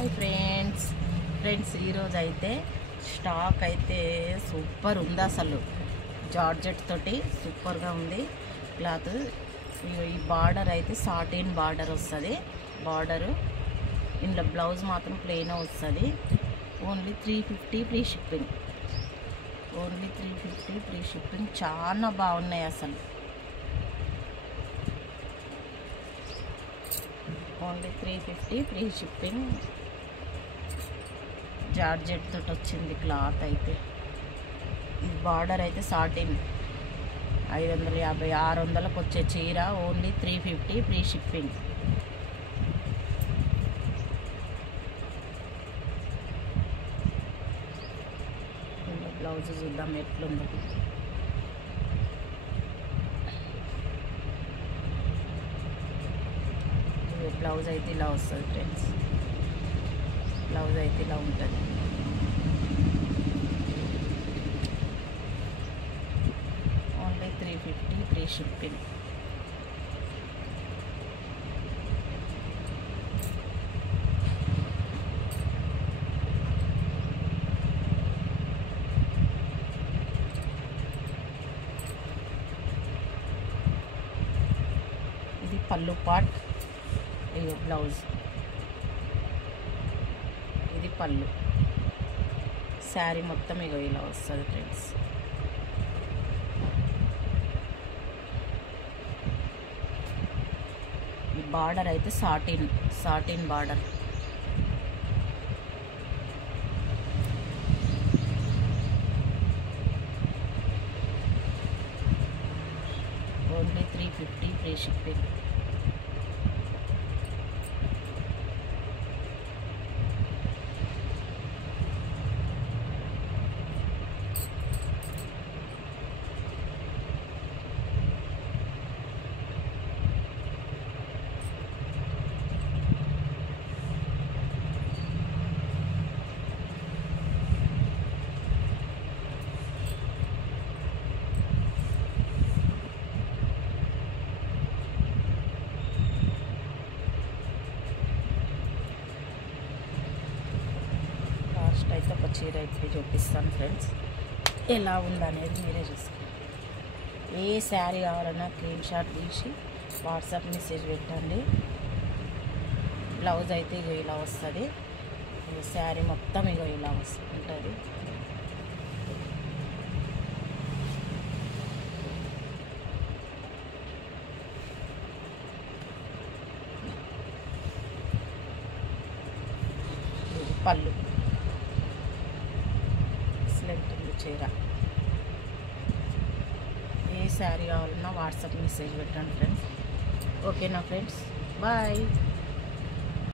Hi friends ఈరోజు అయితే stock అయితే సూపర్ ఉంది. అసలు జార్జెట్ తోటి సూపర్గా ఉంది క్లాత్. ఈ బార్డర్ అయితే సాటిన్ బార్డర్ వస్తుంది. బార్డరు ఇందులో బ్లౌజ్ మాత్రం ప్లెయిన్ వస్తుంది. Only 350 free shipping. Only 350 free shipping. చాలా బాగున్నాయి అసలు. Only 350 free shipping. జార్జెట్ తోటి వచ్చింది క్లాత్ అయితే. ఈ బార్డర్ అయితే సాటిన్ 550 600లకు వచ్చే చీర ఓన్లీ 350 ఫ్రీ షిప్పింగ్. బ్లౌజ్ చూద్దాం ఎట్లుందో. బ్లౌజ్ అయితే ఇలా వస్తుంది ఫ్రెండ్స్. బ్లౌజ్ అయితే ఇలా ఉంటుంది. Only 350 free shipping. ఇది పళ్ళు పార్ట్, ఇది బ్లౌజ్, ఇది పళ్ళు. శారీ మొత్తం ఇలా వస్తుంది ఫ్రెండ్స్. ఈ బార్డర్ అయితే satin border. Only 350 free shipping. అయితే ఒక చీర అయితే చూపిస్తాను ఫ్రెండ్స్. ఎలా ఉందనేది మీరే చూసుకోండి. ఏ శారీ కావాలన్నా స్క్రీన్ షాట్ తీసి వాట్సాప్ మెసేజ్ పెట్టండి. బ్లౌజ్ అయితే ఇలా వస్తుంది. శారీ మొత్తం ఇలా ఉంటుంది. పళ్ళు చీర. ఏ శారీ కావాలన్నా వాట్సాప్ మెసేజ్ పెట్టండి ఫ్రెండ్స్. ఓకేనా ఫ్రెండ్స్, బాయ్.